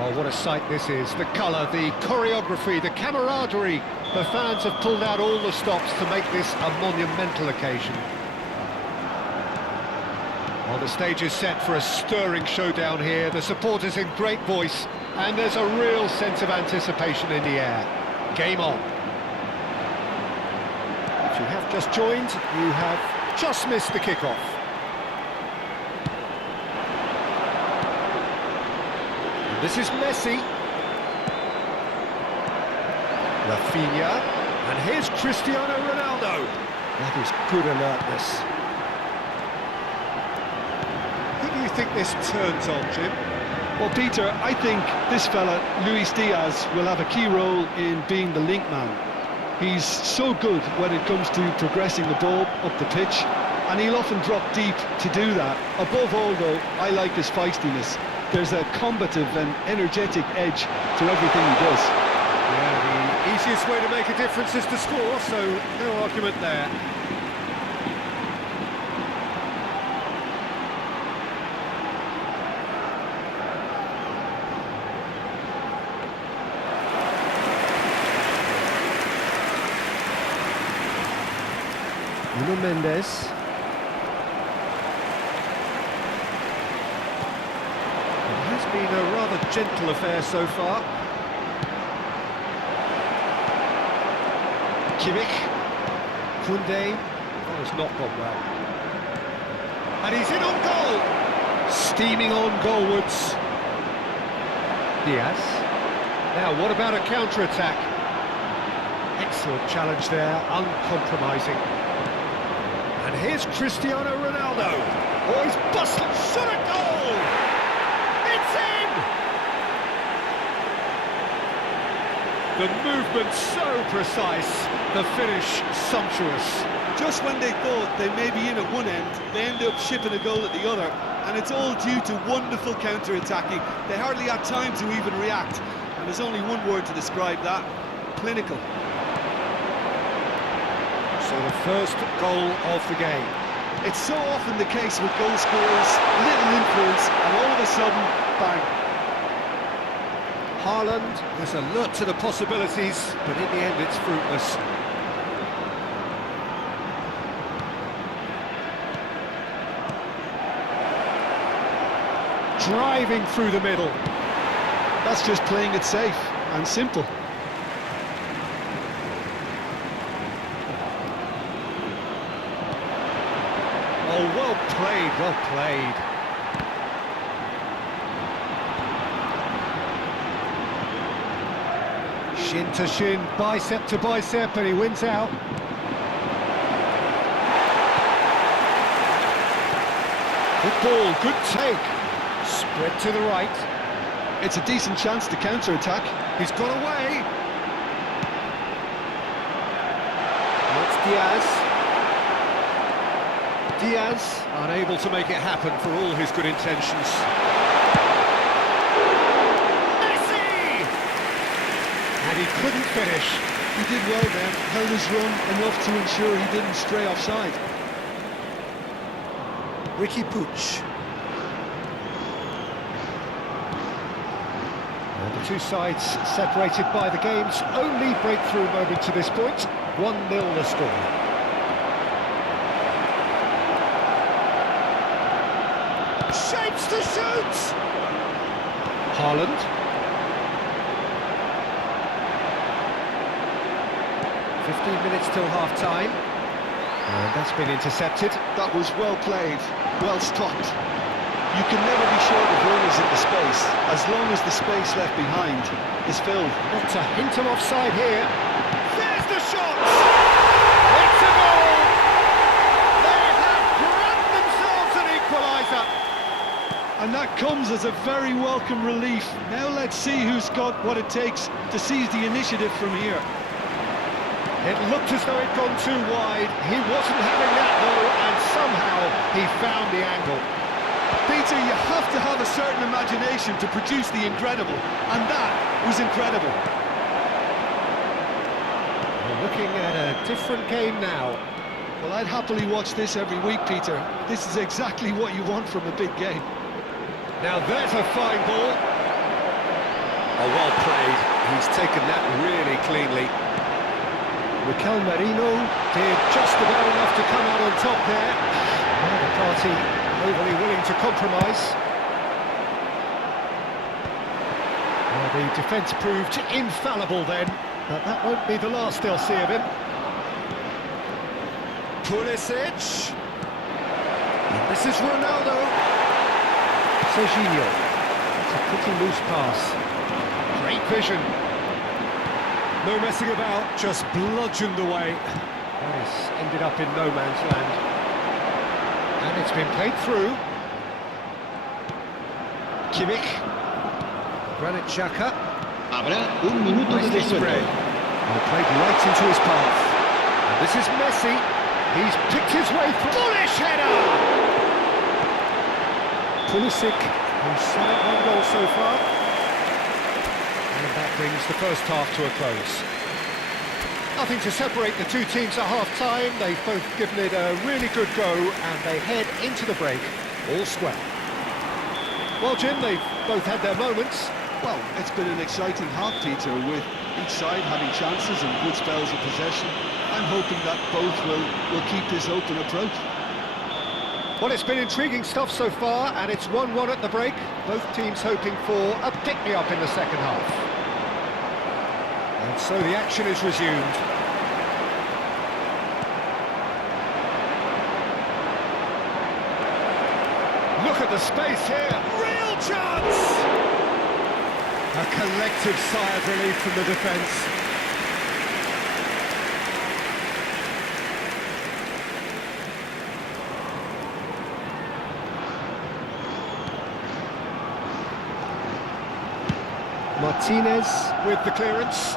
Oh, what a sight this is. The colour, the choreography, the camaraderie. The fans have pulled out all the stops to make this a monumental occasion. Well, the stage is set for a stirring showdown here. The supporters in great voice, and there's a real sense of anticipation in the air. Game on. If you have just joined, you have just missed the kickoff. And this is Messi. Rafinha. And here's Cristiano Ronaldo. That is good alertness. Who do you think this turns on, Jim? Well, Peter, I think this fella, Luis Diaz, will have a key role in being the link man. He's so good when it comes to progressing the ball up the pitch, and he'll often drop deep to do that. Above all, though, I like his feistiness. There's a combative and energetic edge to everything he does. Yeah, the easiest way to make a difference is to score, so no argument there. Nuno Mendes. It has been a rather gentle affair so far. Kimmich. Koundé. That has not gone well. And he's in on goal! Steaming on goalwards. Diaz. Now, what about a counter-attack? Excellent challenge there, uncompromising. And here's Cristiano Ronaldo. Oh, he's busted, shot at goal! It's in! The movement so precise, the finish sumptuous. Just when they thought they may be in at one end, they end up shipping a goal at the other, and it's all due to wonderful counter-attacking. They hardly had time to even react, and there's only one word to describe that: clinical. So the first goal of the game. It's so often the case with goal scorers, little influence, and all of a sudden, bang. Haaland is alert to the possibilities, but in the end it's fruitless. Driving through the middle. That's just playing it safe and simple. Oh, well played, well played. Shin to shin, bicep to bicep, and he wins out. Good ball, good take. Spread to the right. It's a decent chance to counter-attack. He's got away. It's Diaz. Diaz, unable to make it happen for all his good intentions. Messi! And he couldn't finish. He did well then, held his run enough to ensure he didn't stray offside. Ricky Puig. Well, the two sides separated by the game's only breakthrough moment to this point. 1-0 the score. Shapes to shoot! Haaland. Minutes till half-time. And that's been intercepted. That was well played, well stopped. You can never be short of runners in the space, as long as the space left behind is filled. Not a hint of offside here. There's the shot! It's a goal! They have grabbed themselves an equaliser! And that comes as a very welcome relief. Now let's see who's got what it takes to seize the initiative from here. It looked as though it'd gone too wide. He wasn't having that though, and somehow he found the angle. Peter, you have to have a certain imagination to produce the incredible, and that was incredible. We're looking at a different game now. Well, I'd happily watch this every week, Peter. This is exactly what you want from a big game. Now there's a fine ball. Oh, well played. He's taken that really cleanly. Mikel Merino did just about enough to come out on top there. Neither party overly willing to compromise. Well, the defence proved infallible then, but that won't be the last they'll see of him. Pulisic. And this is Ronaldo. Serginho. It's a pretty loose pass. Great vision. No messing about, just bludgeoned away. This ended up in no man's land. And it's been played through. Kimmich. Granit Xhaka. Habrá un minuto de Nicely descuento. spread. And played right into his path. And this is Messi. He's picked his way through. Bullish header! Pulisic, who's set up one goal so far. And that brings the first half to a close. Nothing to separate the two teams at half-time. They've both given it a really good go, and they head into the break all square. Well, Jim, they've both had their moments. Well, it's been an exciting half, Peter, with each side having chances and good spells of possession. I'm hoping that both will keep this open approach. Well, it's been intriguing stuff so far, and it's 1-1 at the break. Both teams hoping for a pick-me-up in the second half. And so the action is resumed. Look at the space here. Real chance! A collective sigh of relief from the defence. Martinez with the clearance.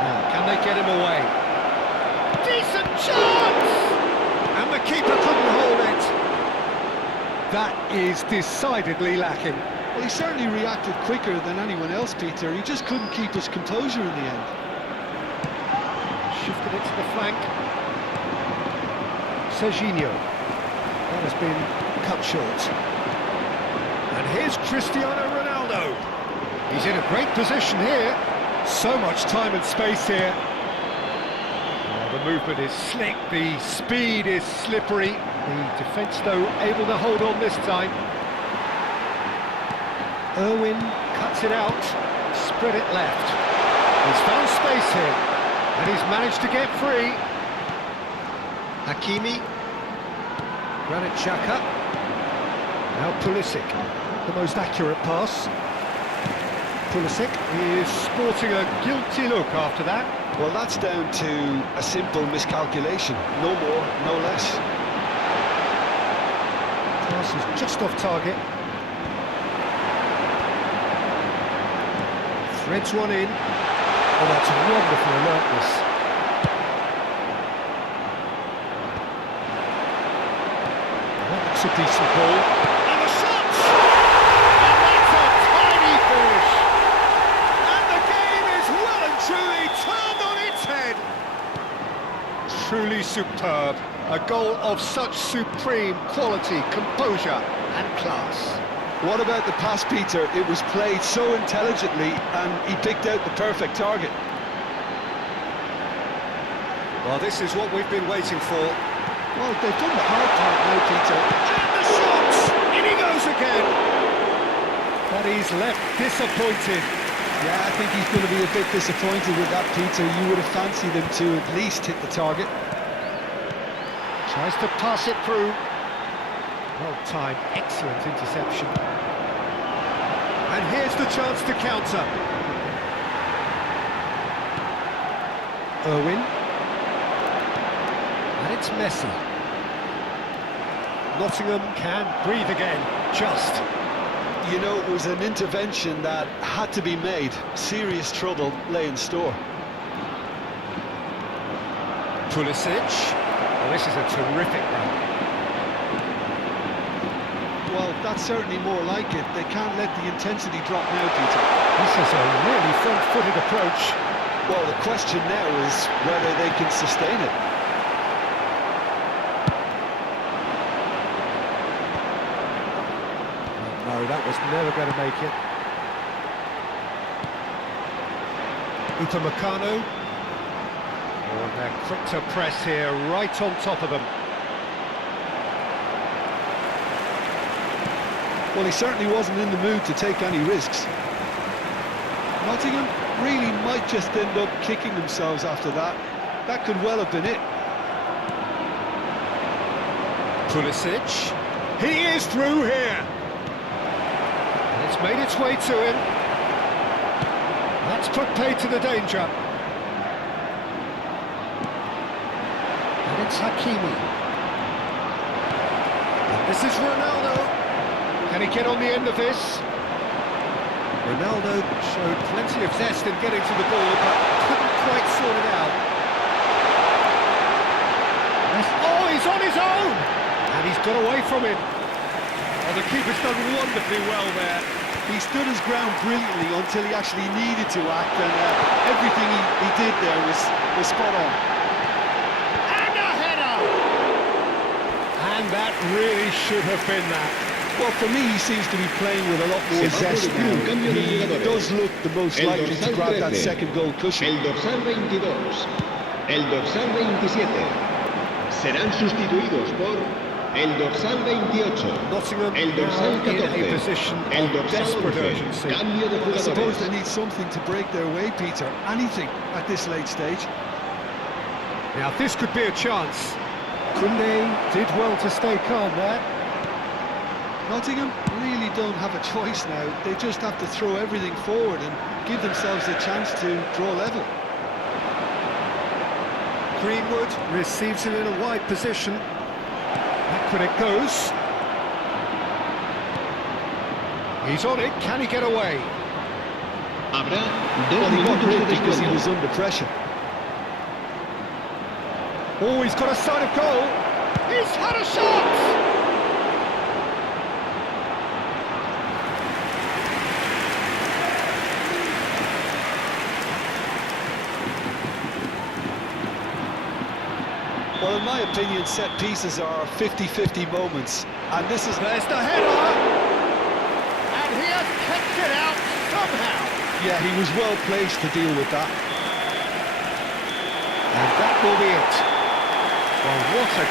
Now, can they get him away? Decent chance! And the keeper couldn't hold it. That is decidedly lacking. Well, he certainly reacted quicker than anyone else, Peter. He just couldn't keep his composure in the end. Shifted it to the flank. Serginho. That has been cut short. And here's Cristiano Ronaldo. He's in a great position here. So much time and space here. Oh, the movement is slick, the speed is slippery. The defence, though, able to hold on this time. Irwin cuts it out, spread it left. He's found space here, and he's managed to get free. Hakimi. Granit Xhaka. Now Pulisic, the most accurate pass. Pulisic is sporting a guilty look after that. Well, that's down to a simple miscalculation. No more, no less. Pass is just off target. Threads one in. Oh, that's wonderful alertness. That's a decent ball. And the shot! And that's a tiny finish! And the game is well and truly turned on its head! Truly superb. A goal of such supreme quality, composure and class. What about the pass, Peter? It was played so intelligently and he picked out the perfect target. Well, this is what we've been waiting for. Well, they've done the hard part now, Peter. And the shot! In he goes again! But he's left disappointed. Yeah, I think he's going to be a bit disappointed with that, Peter. You would have fancied him to at least hit the target. Tries to pass it through. Well timed, excellent interception. And here's the chance to counter. Irwin. And it's Messi. Nottingham can breathe again, just. You know, it was an intervention that had to be made. Serious trouble lay in store. Pulisic. Well, this is a terrific run. Well, that's certainly more like it. They can't let the intensity drop now, Peter. This is a really front-footed approach. Well, the question now is whether they can sustain it. No, that was never going to make it. Upamecano. Oh, and they're quick to press here, right on top of them. Well, he certainly wasn't in the mood to take any risks. Nottingham really might just end up kicking themselves after that. That could well have been it. Pulisic. He is through here. And it's made its way to him. That's put paid to the danger. And it's Hakimi. And this is Ronaldo. Can he get on the end of this? Ronaldo showed plenty of zest in getting to the ball, but couldn't quite sort it out. Oh, he's on his own! And he's got away from him. Oh, the keeper's done wonderfully well there. He stood his ground brilliantly until he actually needed to act, and everything he did there was spot on. And a header! And that really should have been that. Well, for me, he seems to be playing with a lot more zest now. He does look the most likely to grab that second goal cushion. El dorsal 22, el dorsal 27. Serán sustituidos por el dorsal 28, Nottingham el dorsal now in a 14, position el of dorsal desperate 11. urgency. Cambio de I suppose jugadores. they need something to break their way, Peter. Anything at this late stage. Now, this could be a chance. Koundé did well to stay calm there. Nottingham really don't have a choice now. They just have to throw everything forward and give themselves a chance to draw level. Greenwood receives it in a wide position. Back when it goes. He's on it, can he get away? Habrá Well, 2 he got minutos de rid because he descuento. was under pressure. Oh, he's got a sight of goal. He's had a shot! Well, in my opinion, set pieces are 50-50 moments, and this is... There's the header! And he has kept it out somehow! Yeah, he was well placed to deal with that. And that will be it. Well, what a